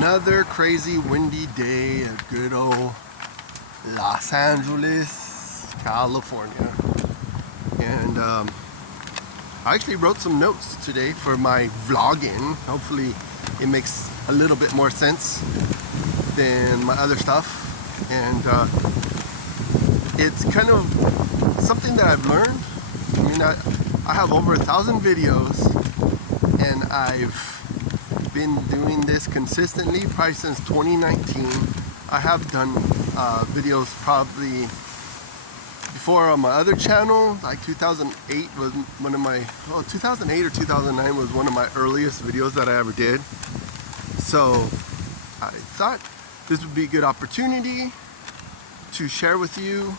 Another crazy windy day at good old Los Angeles, California. And I actually wrote some notes today for my vlogging. Hopefully it makes a little bit more sense than my other stuff. And it's kind of something that I've learned. I mean, I have over 1,000 videos, and I've been doing this consistently probably since 2019. I have done videos probably before on my other channel, like 2008 was one of my, 2008 or 2009 was one of my earliest videos that I ever did. So I thought this would be a good opportunity to share with you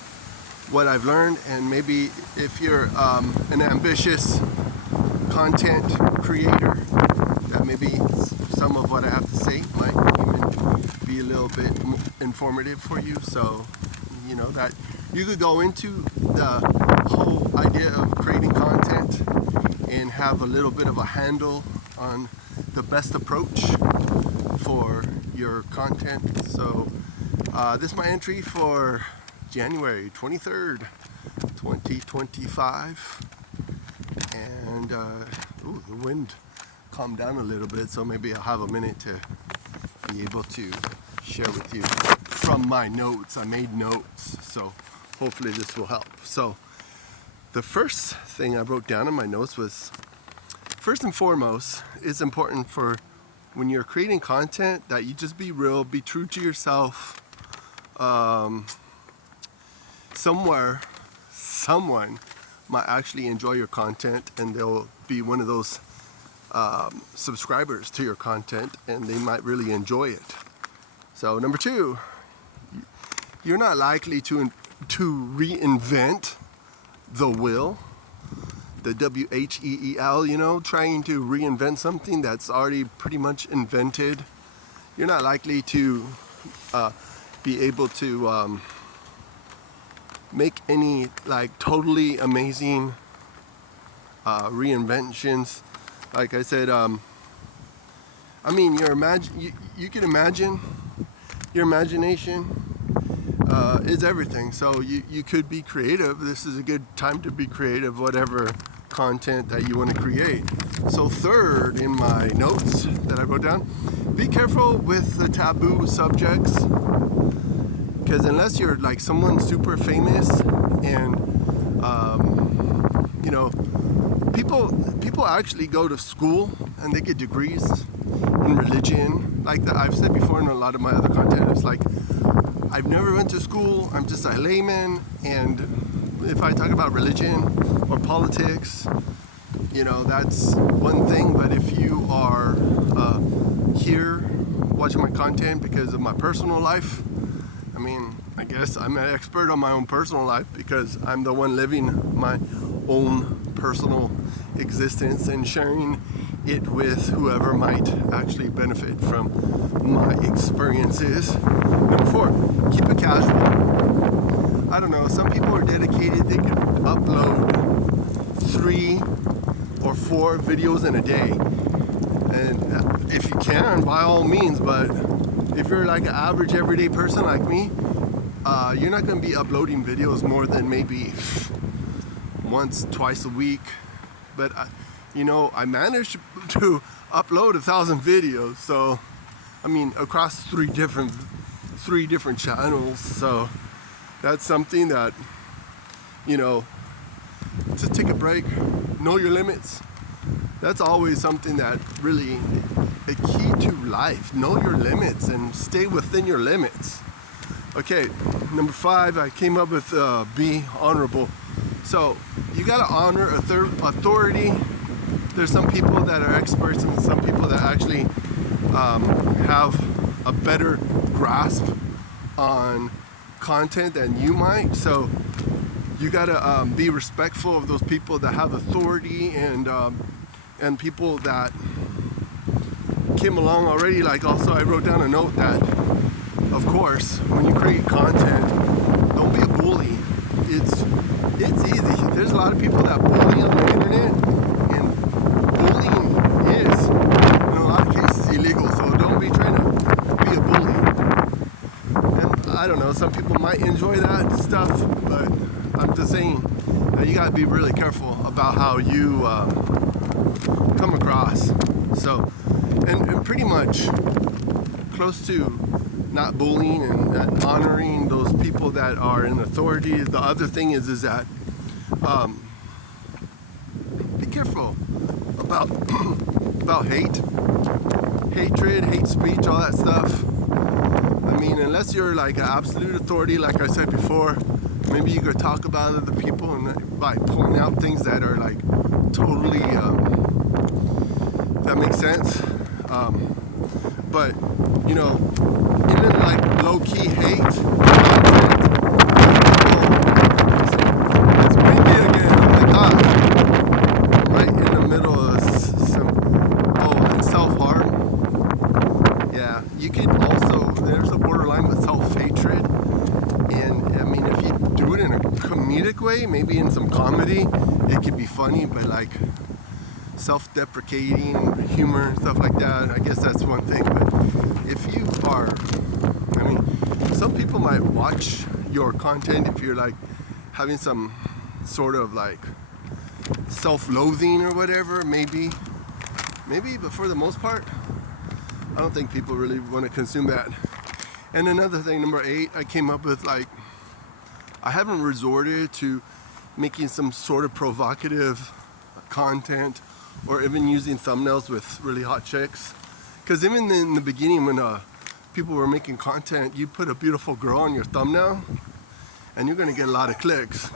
what I've learned, and maybe if you're an ambitious content creator, that maybe some of what I have to say might even be a little bit informative for you. So, you know, that you could go into the whole idea of creating content and have a little bit of a handle on the best approach for your content. So this is my entry for January 23rd, 2025. And ooh, the wind calmed down a little bit, so maybe I'll have a minute to be able to share with you from my notes. I made notes, so hopefully this will help. So the first thing I wrote down in my notes was, first and foremost, it's important for when you're creating content that you just be real, be true to yourself. Somewhere, someone might actually enjoy your content, and they'll be one of those subscribers to your content, and they might really enjoy it. So number two, you're not likely to reinvent the wheel, the W-H-E-E-L, you know, trying to reinvent something that's already pretty much invented. You're not likely to be able to make any like totally amazing reinventions. Like I said, I mean, you can imagine, your imagination is everything. So you could be creative. This is a good time to be creative, whatever content that you want to create. So third in my notes that I wrote down, be careful with the taboo subjects, because unless you're like someone super famous and you know, people actually go to school and they get degrees in religion. Like I've said before in a lot of my other content, it's like, I've never went to school, I'm just a layman, and if I talk about religion or politics, you know, that's one thing. But if you are here watching my content because of my personal life, I mean, I guess I'm an expert on my own personal life because I'm the one living my own personal existence and sharing it with whoever might actually benefit from my experiences. Number four, keep it casual. I don't know, some people are dedicated, they can upload 3 or 4 videos in a day. And if you can, by all means, but if you're like an average everyday person like me, you're not going to be uploading videos more than maybe once, twice a week. But you know, I managed to upload 1,000 videos, so I mean across three different channels. So that's something that, you know, just take a break, know your limits. That's always something that really a key to life. Know your limits and stay within your limits. Okay, number 5, I came up with be honorable. So you gotta honor authority. There's some people that are experts and some people that actually have a better grasp on content than you might. So you gotta be respectful of those people that have authority and people that came along already. Like also I wrote down a note that, of course, when you create content, don't be a bully. It's easy. There's a lot of people that bully on the internet, and bullying is, in a lot of cases, illegal. So don't be trying to know, some people might enjoy that stuff, but I'm just saying that you gotta be really careful about how you come across. So, and pretty much close to not bullying and honoring those people that are in authority. The other thing is that be careful about about hatred, hate speech, all that stuff. I mean, unless you're like an absolute authority, like I said before, maybe you could talk about other people and by pointing out things that are like totally that makes sense. But you know, even like low-key hate content, it's windy again. Oh my god! Right in the middle of some and self-harm. Yeah, you could also, there's a borderline with self-hatred, and I mean, if you do it in a comedic way, maybe in some comedy, it could be funny, but like self-deprecating humor and stuff like that, I guess that's one thing. But if you are, I mean, some people might watch your content if you're like having some sort of like self-loathing or whatever, maybe, but for the most part, I don't think people really want to consume that. And another thing, number 8, I came up with, like, I haven't resorted to making some sort of provocative content or even using thumbnails with really hot chicks. Because even in the beginning when people were making content, you put a beautiful girl on your thumbnail and you're going to get a lot of clicks.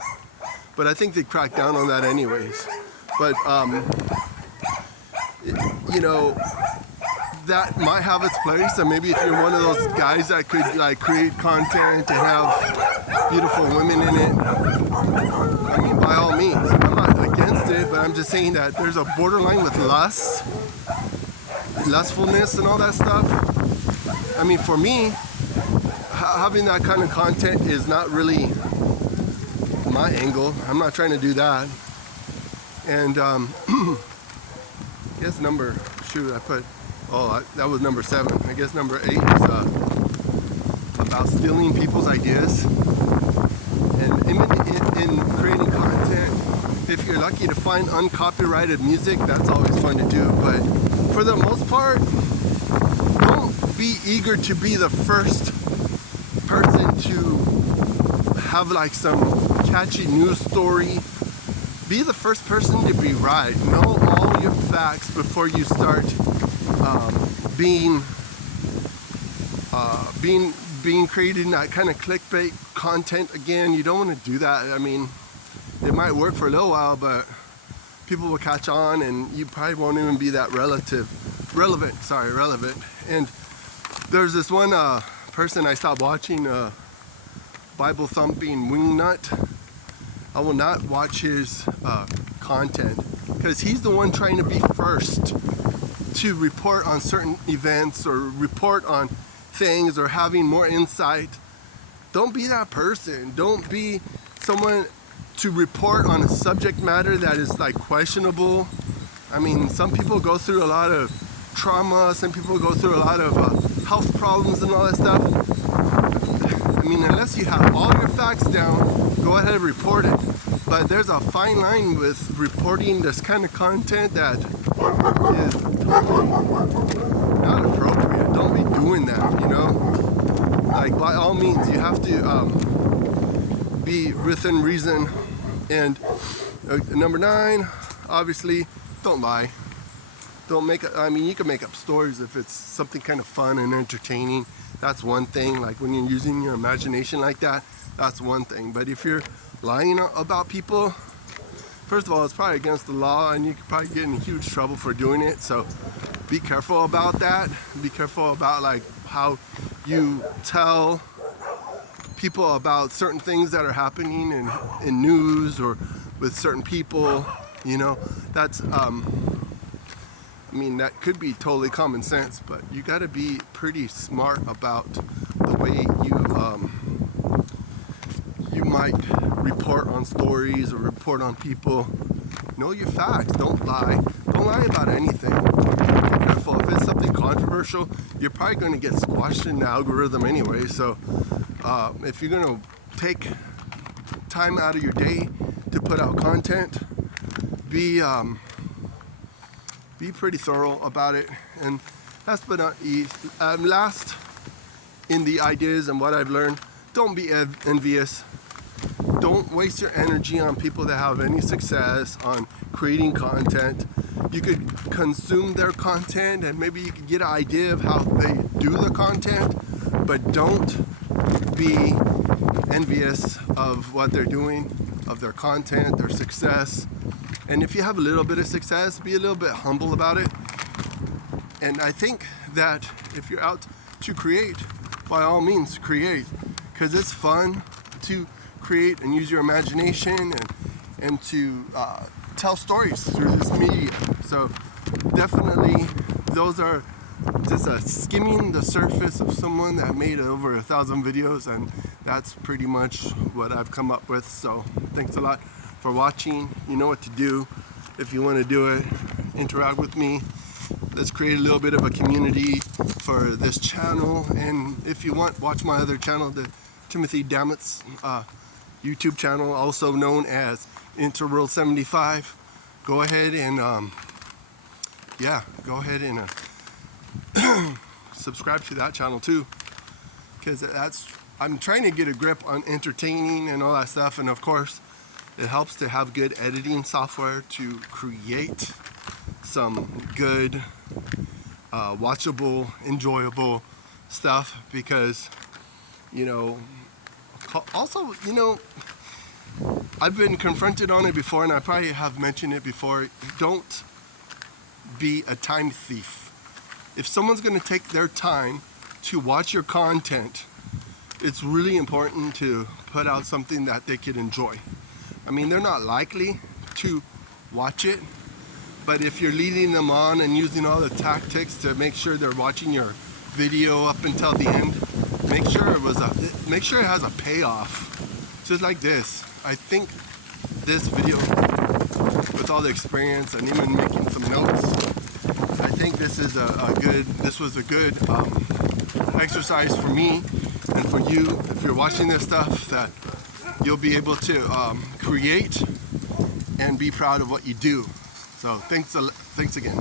But I think they cracked down on that anyways. But, you know, that might have its place, and maybe if you're one of those guys that could like create content and have beautiful women in it, I mean, by all means, I'm not against it, but I'm just saying that there's a borderline with lustfulness and all that stuff. I mean, for me, having that kind of content is not really my angle. I'm not trying to do that. And I guess that was number 7. I guess number 8 is about stealing people's ideas. And in creating content, if you're lucky to find uncopyrighted music, that's always fun to do. But for the most part, don't be eager to be the first person to have like some catchy news story. Be the first person to be right. Know all your facts before you start being creating that kind of clickbait content. Again, you don't want to do that. I mean, it might work for a little while, but people will catch on and you probably won't even be that relevant. And there's this one person I stopped watching, Bible thumping wingnut. I will not watch his content because he's the one trying to be first to report on certain events or report on things or having more insight. Don't be that person. Don't be someone to report on a subject matter that is like questionable. I mean, some people go through a lot of trauma, some people go through a lot of health problems and all that stuff. I mean, unless you have all your facts down, go ahead and report it. But there's a fine line with reporting this kind of content that is totally not appropriate. Don't be doing that, you know? Like, by all means, you have to be within reason. And number 9, obviously, don't lie. Don't make, I mean, you can make up stories if it's something kind of fun and entertaining. That's one thing. Like when you're using your imagination like that, that's one thing. But if you're lying about people, first of all, it's probably against the law and you could probably get in huge trouble for doing it. So be careful about that. Be careful about like how you tell people about certain things that are happening in news or with certain people. You know, that's I mean, that could be totally common sense, but you got to be pretty smart about the way you might report on stories or report on people. Know your facts. Don't lie. Don't lie about anything. Be careful. If it's something controversial, you're probably going to get squashed in the algorithm anyway. So if you're gonna take time out of your day to put out content, be pretty thorough about it. And last but not last in the ideas and what I've learned, don't be envious. Don't waste your energy on people that have any success on creating content. You could consume their content and maybe you could get an idea of how they do the content, but don't be envious of what they're doing, of their content, their success. And if you have a little bit of success, be a little bit humble about it. And I think that if you're out to create, by all means create, because it's fun to create and use your imagination and to tell stories through this media. So definitely those are just skimming the surface of someone that made over 1,000 videos, and that's pretty much what I've come up with. So thanks a lot for watching. You know what to do if you want to do it. Interact with me. Let's create a little bit of a community for this channel. And if you want, watch my other channel, the Timothy Damitz YouTube channel, also known as Interworld 75. Go ahead and subscribe to that channel too, because I'm trying to get a grip on entertaining and all that stuff. And of course, it helps to have good editing software to create some good, watchable, enjoyable stuff. Because, also, I've been confronted on it before, and I probably have mentioned it before. Don't be a time thief. If someone's going to take their time to watch your content, it's really important to put out something that they could enjoy. I mean, they're not likely to watch it, but if you're leading them on and using all the tactics to make sure they're watching your video up until the end, make sure it has a payoff. Just like this. I think this video, with all the experience and even making some notes, I think this is was a good exercise for me and for you. If you're watching this stuff, that you'll be able to create and be proud of what you do. So thanks again.